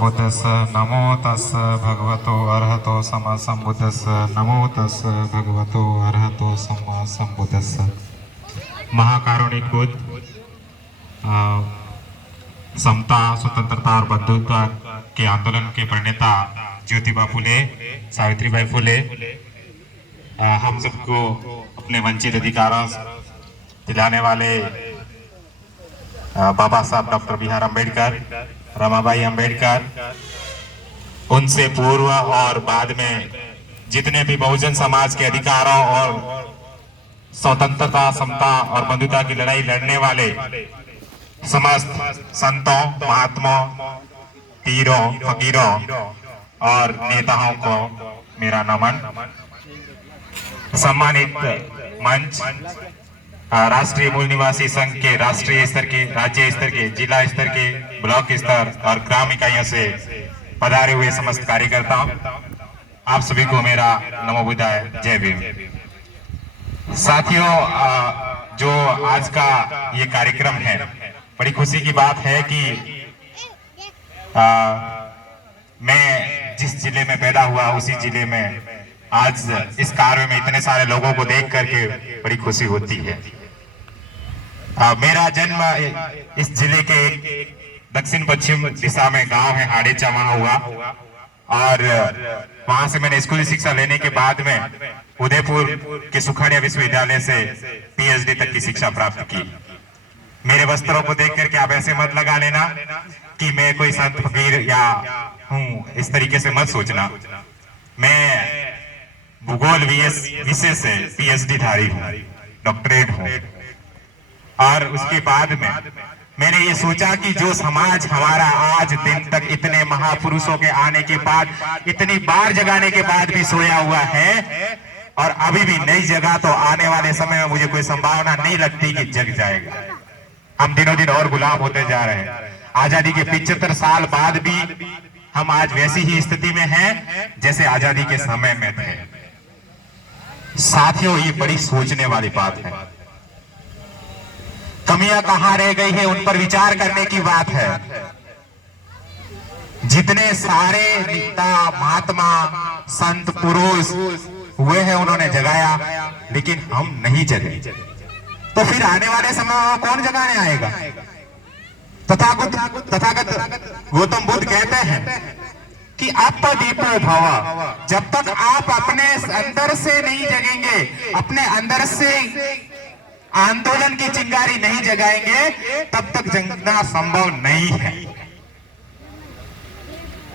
सम्बुद्धस्स नमो तस्स भगवतो अरहतो सम्मा सम्बुद्धस्स नमो तस्स भगवतो अरहतो सम्मा सम्बुद्धस्स। महाकारुणिक बुद्ध, समता, स्वतंत्रता और बंधुत्व के आंदोलन के प्रणेता ज्योतिबा फुले, सावित्रीबाई फुले हम सबको अपने वंचित अधिकारों दिलाने वाले Baba Saheb doctor B R Ambedkar, Ramabai Ambedkar, उनसे पूर्व और बाद में जितने भी बहुजन समाज के अधिकारों और स्वतंत्रता, समता और बंधुता की लड़ाई लड़ने वाले समस्त संतों, महात्माओं, पीरों, फकीरों और नेताओं को मेरा नमन। सम्मानित मंच, राष्ट्रीय मूल निवासी संघ के राष्ट्रीय स्तर के, राज्य स्तर के, जिला स्तर के, ब्लॉक स्तर और ग्राम इकाइयों से पधारे हुए समस्त कार्यकर्ताओं, आप सभी को मेरा नमो बुद्धाय, जय भीम। साथियों, जो आज का ये कार्यक्रम है, बड़ी खुशी की बात है कि मैं जिस जिले में पैदा हुआ उसी जिले में आज इस कार्य में इतने सारे लोगों को देख करके बड़ी खुशी होती है। मेरा जन्म इस जिले के दक्षिण पश्चिम दिशा में गांव है हाड़ेचा, वहां हुआ और वहां से मैंने स्कूली शिक्षा लेने के बाद में उदयपुर के सुखाड़िया विश्वविद्यालय से पीएचडी तक की शिक्षा प्राप्त की। मेरे वस्त्रों को देख करके आप ऐसे मत लगा लेना कि मैं कोई संत फकीर या हूँ, इस तरीके से मत सोचना। मैं भूगोल विषय से पीएचडी धारी हूँ, डॉक्टरेट हूँ। और उसके बाद में मैंने ये सोचा कि जो समाज हमारा आज दिन तक इतने महापुरुषों के आने के बाद, इतनी बार जगाने के बाद भी सोया हुआ है और अभी भी नहीं जगा, तो आने वाले समय में मुझे कोई संभावना नहीं लगती कि जग जाएगा। हम दिनों दिन और गुलाम होते जा रहे हैं। आजादी के 75 साल बाद भी हम आज वैसी ही स्थिति में हैं जैसे आजादी के समय में थे। साथियों, ये बड़ी सोचने वाली बात है। कमियां कहां रह गई है उन पर विचार करने की बात है। जितने सारे नेता, महात्मा, संत, पुरुष हुए हैं उन्होंने जगाया, लेकिन हम नहीं जगे। तो फिर आने वाले समय में कौन जगाने आएगा? तथागत गौतम बुद्ध कहते हैं कि अप्प दीपो भव। जब तक आप अपने अंदर से नहीं जगेंगे, अपने अंदर से आंदोलन की चिंगारी नहीं जगाएंगे, तब तक जगना संभव नहीं है।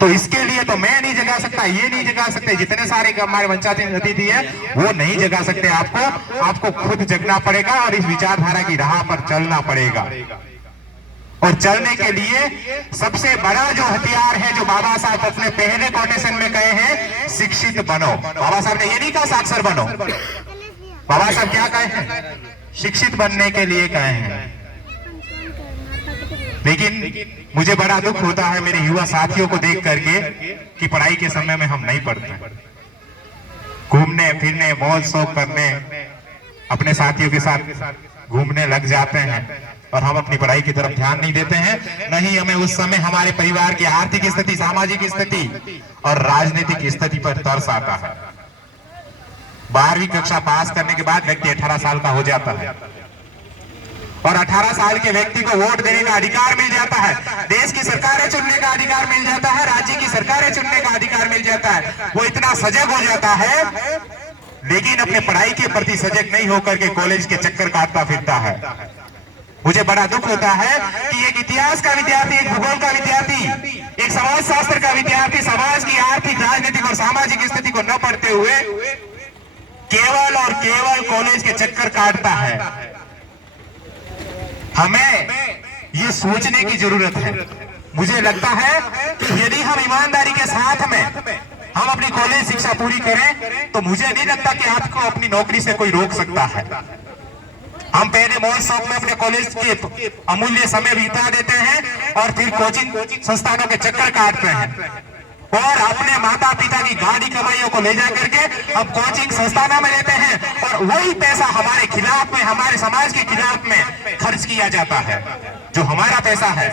तो इसके लिए तो मैं नहीं जगा सकता, ये नहीं जगा सकते, जितने सारे हमारे वंचित अतिथि है वो नहीं जगा सकते। आपको खुद जगना पड़ेगा और इस विचारधारा की राह पर चलना पड़ेगा। और चलने के लिए सबसे बड़ा जो हथियार है, जो बाबा साहब अपने पहले कोटेशन में कहे हैं, शिक्षित बनो। बाबा साहब ने ये नहीं कहा साक्षर बनो, बाबा साहब क्या कहे हैं? शिक्षित बनने के लिए कहे हैं। लेकिन मुझे बड़ा दुख होता है मेरे युवा साथियों को देख करके कि पढ़ाई के समय में हम नहीं पढ़ते, घूमने फिरने, मौज शौक करने, अपने साथियों के साथ घूमने लग जाते हैं और हम अपनी पढ़ाई की तरफ ध्यान नहीं देते हैं। नहीं, हमें उस समय हमारे परिवार की आर्थिक स्थिति, सामाजिक स्थिति और राजनीतिक स्थिति पर तरस आता है। 12वीं कक्षा पास करने के बाद व्यक्ति 18 साल का हो जाता है और 18 साल के व्यक्ति को वोट देने का अधिकार मिल जाता है, देश की सरकारें चुनने का अधिकार मिल जाता है, राज्य की सरकारें चुनने का अधिकार मिल जाता है। वो इतना सजग हो जाता है, लेकिन अपने पढ़ाई के प्रति सजग नहीं होकर के कॉलेज के चक्कर काटता फिरता है। मुझे बड़ा दुख होता है कि एक इतिहास का विद्यार्थी, एक भूगोल का विद्यार्थी, एक समाज शास्त्र का विद्यार्थी समाज की आर्थिक, राजनीतिक और सामाजिक स्थिति को न पढ़ते हुए केवल और केवल कॉलेज के चक्कर काटता है। हमें ये सोचने की जरूरत है। मुझे लगता है कि यदि हम ईमानदारी के साथ में हम अपनी कॉलेज शिक्षा पूरी करें, तो मुझे नहीं लगता कि आपको अपनी नौकरी से कोई रोक सकता है। हम पहले मौज शौक में अपने कॉलेज के अमूल्य समय बिता देते हैं और फिर कोचिंग संस्थानों के चक्कर काटते हैं। और अपने माता पिता की गाड़ी कमाइयों को ले जा करके अब कोचिंग संस्थानों में लेते हैं और वही पैसा हमारे खिलाफ में, हमारे समाज के खिलाफ में खर्च किया जाता है, जो हमारा पैसा है।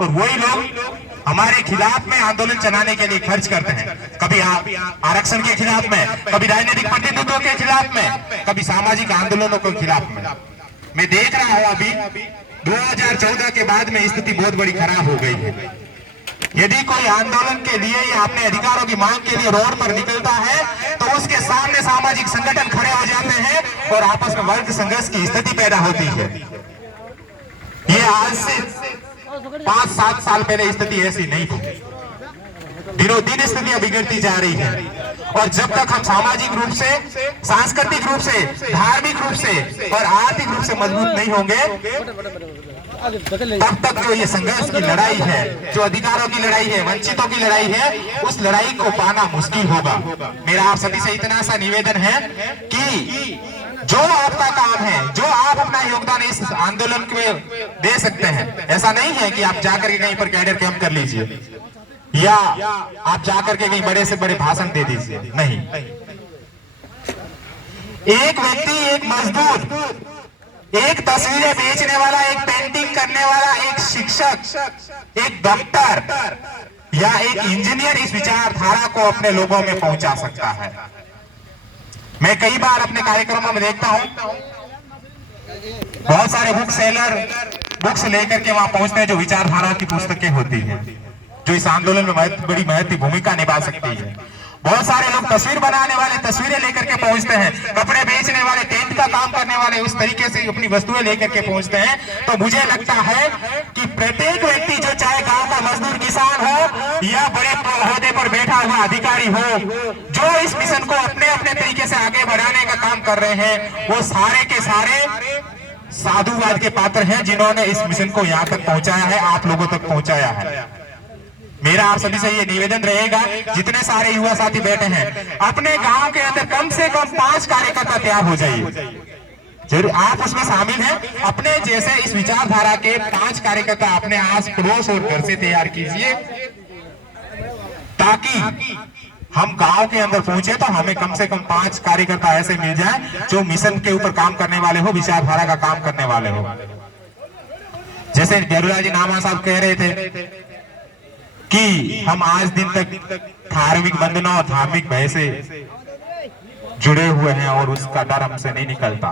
और वही लोग हमारे खिलाफ में आंदोलन चलाने के लिए खर्च करते हैं, कभी आरक्षण के खिलाफ में, कभी राजनीतिक प्रतिनिधित्व के खिलाफ में, कभी सामाजिक आंदोलनों के खिलाफ में। मैं देख रहा हूं अभी 2014 के बाद में स्थिति बहुत बड़ी खराब हो गई है। यदि कोई आंदोलन के लिए या अपने अधिकारों की मांग के लिए रोड पर निकलता है तो उसके सामने सामाजिक संगठन खड़े हो जाते हैं और आपस में वर्ग संघर्ष की स्थिति पैदा होती है। ये आज से 5-7 साल पहले स्थिति ऐसी नहीं थी। दिनों दिन स्थितियां बिगड़ती जा रही है और जब तक हम सामाजिक रूप से, सांस्कृतिक रूप से, धार्मिक रूप से और आर्थिक रूप से मजबूत नहीं होंगे तब तक जो ये संघर्ष की लड़ाई है, जो अधिकारों की लड़ाई है, वंचितों की लड़ाई है, उस लड़ाई को पाना मुश्किल होगा। मेरा आप सभी से इतना सा निवेदन है कि जो आपका काम है, जो आप अपना योगदान इस आंदोलन में दे सकते हैं, ऐसा नहीं है कि आप जाकर के कहीं पर कैडर कैंप कर लीजिए या आप जाकर के कहीं बड़े से बड़े भाषण दे दीजिए, नहीं। एक व्यक्ति, एक मजदूर, एक तस्वीरें बेचने वाला, एक पेंटिंग करने वाला, एक शिक्षक, एक डॉक्टर या एक इंजीनियर इस विचारधारा को अपने लोगों में पहुंचा सकता है। मैं कई बार अपने कार्यक्रमों में देखता हूं बहुत सारे बुक सेलर बुक्स लेकर के वहां पहुंचते हैं जो विचारधारा की पुस्तकें होती हैं, जो इस आंदोलन में बड़ी महत्वपूर्ण भूमिका निभा सकती है। बहुत सारे लोग तस्वीर बनाने वाले तस्वीरें लेकर के पहुंचते हैं, कपड़े बेचने वाले, टेंट का काम करने वाले उस तरीके से अपनी वस्तुएं लेकर के पहुंचते हैं। तो मुझे लगता है कि प्रत्येक व्यक्ति, जो चाहे गांव का मजदूर, किसान हो या बड़े ओहदे पर बैठा हुआ अधिकारी हो, जो इस मिशन को अपने अपने तरीके से आगे बढ़ाने का काम कर रहे हैं, वो सारे के सारे साधुवाद के पात्र हैं जिन्होंने इस मिशन को यहाँ तक पहुंचाया है, आप लोगों तक पहुंचाया है। मेरा आप सभी से ये निवेदन रहेगा, जितने सारे युवा साथी बैठे हैं, अपने गांव के अंदर कम से कम 5 कार्यकर्ता तैयार हो जाइए। जरूर आप उसमें शामिल हैं। अपने जैसे इस विचारधारा के 5 कार्यकर्ता अपने आस पड़ोस और घर से तैयार कीजिए, ताकि हम गांव के अंदर पहुंचे तो हमें कम से कम 5 कार्यकर्ता ऐसे मिल जाए जो मिशन के ऊपर काम करने वाले हो, विचारधारा का काम करने वाले हो। जैसे देरुलाल जी नामा साहब कह रहे थे कि हम आज दिन तक धार्मिक बंधनों और धार्मिक भय से जुड़े हुए हैं और उसका डर हमसे नहीं निकलता।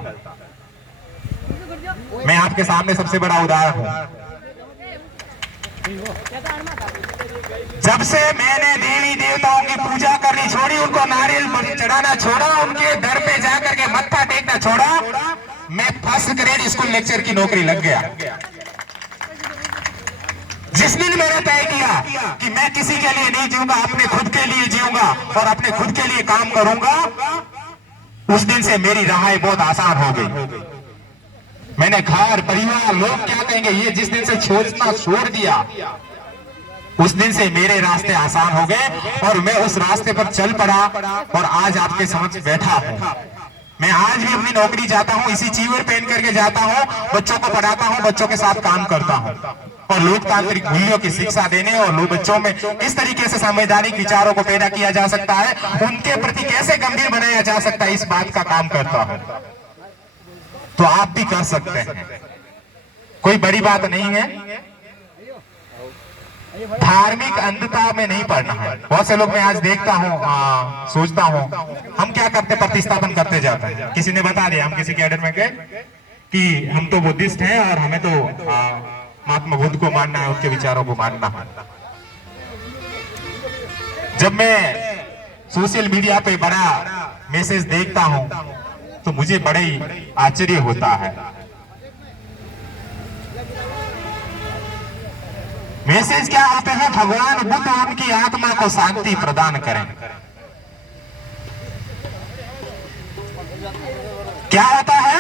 मैं आपके सामने सबसे बड़ा उदाहरण हूं। जब से मैंने देवी देवताओं की पूजा करनी छोड़ी, उनको नारियल चढ़ाना छोड़ा, उनके दर पे जाकर के मत्था टेकना छोड़ा, मैं फर्स्ट ग्रेड स्कूल लेक्चर की नौकरी लग गया। जिस दिन मैंने तय किया कि मैं किसी के लिए नहीं जीऊंगा, अपने खुद के लिए जीऊंगा और अपने खुद के लिए काम करूंगा, उस दिन से मेरी राहें बहुत आसान हो गई। मैंने घर परिवार लोग क्या कहेंगे ये जिस दिन से सोचना छोड़ दिया, उस दिन से मेरे रास्ते आसान हो गए और मैं उस रास्ते पर चल पड़ा और आज आपके समक्ष बैठा हूं। मैं आज भी अपनी नौकरी जाता हूं, इसी चीवर पहन करके जाता हूं, बच्चों को पढ़ाता हूं, बच्चों के साथ काम करता हूं और लोकतांत्रिक मूल्यों की शिक्षा देने और लोग बच्चों में किस तरीके से संवैधानिक विचारों को पैदा किया जा सकता है, उनके प्रति कैसे गंभीर बनाया जा सकता है, इस बात का काम करता हूं। तो आप भी कर सकते हैं, कोई बड़ी बात नहीं है। धार्मिक अंधता में नहीं पड़ना है। बहुत से लोग मैं आज देखता हूँ, सोचता हूँ हम क्या करते, प्रतिस्थापन करते जाते हैं। किसी ने बता दिया, हम किसी कैडर में गए कि हम तो बुद्धिस्ट हैं और हमें तो महात्मा बुद्ध को मानना है, उनके विचारों को मानना है। जब मैं सोशल मीडिया पे बड़ा मैसेज देखता हूं तो मुझे बड़े ही आश्चर्य होता है। मैसेज क्या आते हैं? भगवान बुद्ध उनकी आत्मा को शांति प्रदान करें। क्या होता है?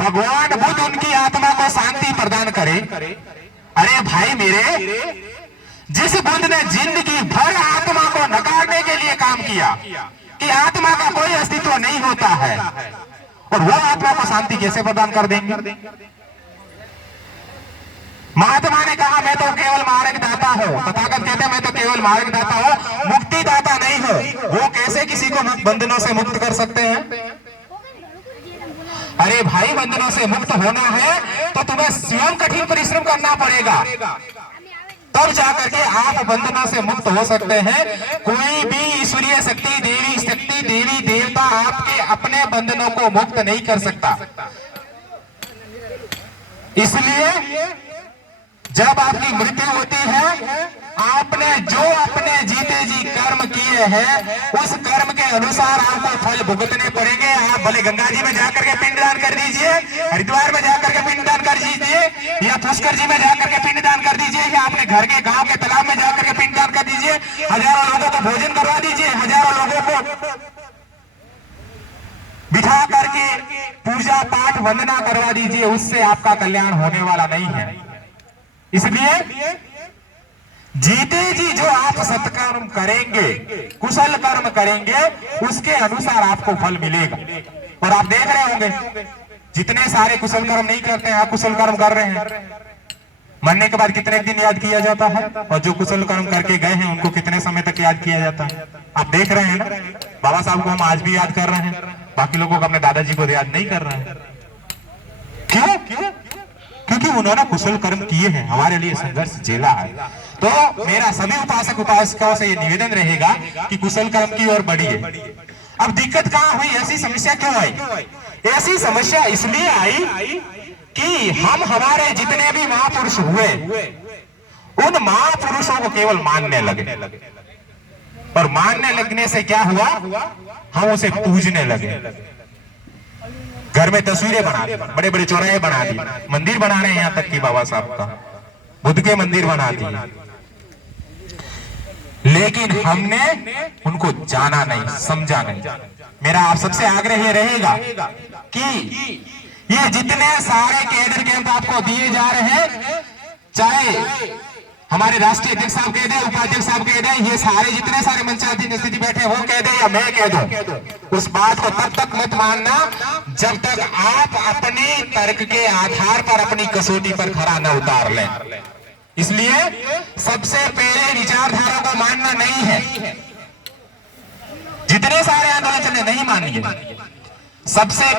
भगवान बुद्ध उनकी आत्मा को शांति प्रदान करे। अरे भाई मेरे, जिस बुद्ध ने जिंदगी भर आत्मा को नकारने के लिए काम किया कि आत्मा का कोई अस्तित्व नहीं होता है, और वो आत्मा को शांति कैसे प्रदान कर देंगे? महात्मा ने कहा मैं तो केवल मार्गदाता हूँ, तथागत कहते हैं मैं तो केवल मार्गदाता हूँ, मुक्तिदाता नहीं हूँ। वो कैसे किसी को बंधनों से मुक्त कर सकते हैं? अरे भाई, बंधनों से मुक्त होना है तो तुम्हें स्वयं कठिन परिश्रम करना पड़ेगा, तब जाकर के आप बंधनों से मुक्त हो सकते हैं। कोई भी ईश्वरीय शक्ति, देवी देवता आपके अपने बंधनों को मुक्त नहीं कर सकता। इसलिए जब आपकी मृत्यु होती है, आपने जो अपने जीते जी कर्म किए हैं उस कर्म के अनुसार आपको फल भुगतने पड़ेंगे। आप भले गंगा जी में जाकर के पिंडदान कर दीजिए, हरिद्वार में जाकर के पिंडदान कर दीजिए, या पुष्कर जी में जाकर के पिंडदान कर दीजिए, या अपने घर के गांव के तालाब में जाकर के पिंडदान कर दीजिए, हजारों लोगों को भोजन करवा दीजिए, हजारों लोगों को बिठा करके पूजा पाठ वंदना करवा दीजिए, उससे आपका कल्याण होने वाला नहीं है। इसलिए जीते जी जो आप सत्कर्म करेंगे, कुशल कर्म करेंगे, उसके अनुसार आपको फल मिलेगा। और आप देख रहे होंगे जितने सारे कुशल कर्म नहीं करते हैं, आप कुशल कर्म कर रहे हैं, मरने के बाद कितने दिन याद किया जाता है, और जो कुशल कर्म करके गए हैं उनको कितने समय तक याद किया जाता है। आप देख रहे हैं ना, बाबा साहब को हम आज भी याद कर रहे हैं, बाकी लोगों को अपने दादाजी को याद नहीं कर रहे हैं। क्यों? क्योंकि उन्होंने कुशल कर्म किए हैं, हमारे लिए संघर्ष झेला है। तो मेरा सभी उपासक उपासिकाओं से ये निवेदन रहेगा कि कुशल कर्म की ओर बढ़िए। अब दिक्कत कहां हुई, ऐसी समस्या क्यों आई? ऐसी समस्या इसलिए आई कि हम हमारे जितने भी महापुरुष हुए, उन महापुरुषों को केवल मानने लगे, और मानने लगने से क्या हुआ, हम उसे पूजने लगे। घर में तस्वीरें बना दी, बड़े बड़े चौराहे बना दी, मंदिर बना रहे हैं, यहाँ तक कि बाबा साहब का बुद्ध के मंदिर बना दी, लेकिन हमने उनको जाना नहीं, समझा नहीं। मेरा आप सबसे आग्रह ये रहेगा कि ये जितने सारे कैडर कैंप आपको दिए जा रहे हैं, चाहे हमारे राष्ट्रीय अध्यक्ष साहब कह दे, उपाध्यक्ष साहब कह दे, ये सारे जितने सारे मंचाधीन स्थिति बैठे वो कह दे या मैं कह दूं, उस बात को तब तक मत मानना जब तक आप अपने तर्क के आधार पर अपनी कसौटी पर खरा न उतार लें। इसलिए सबसे पहले विचारधारा को मानना नहीं है। जितने सारे आंदोलन चले नहीं मानिए, सबसे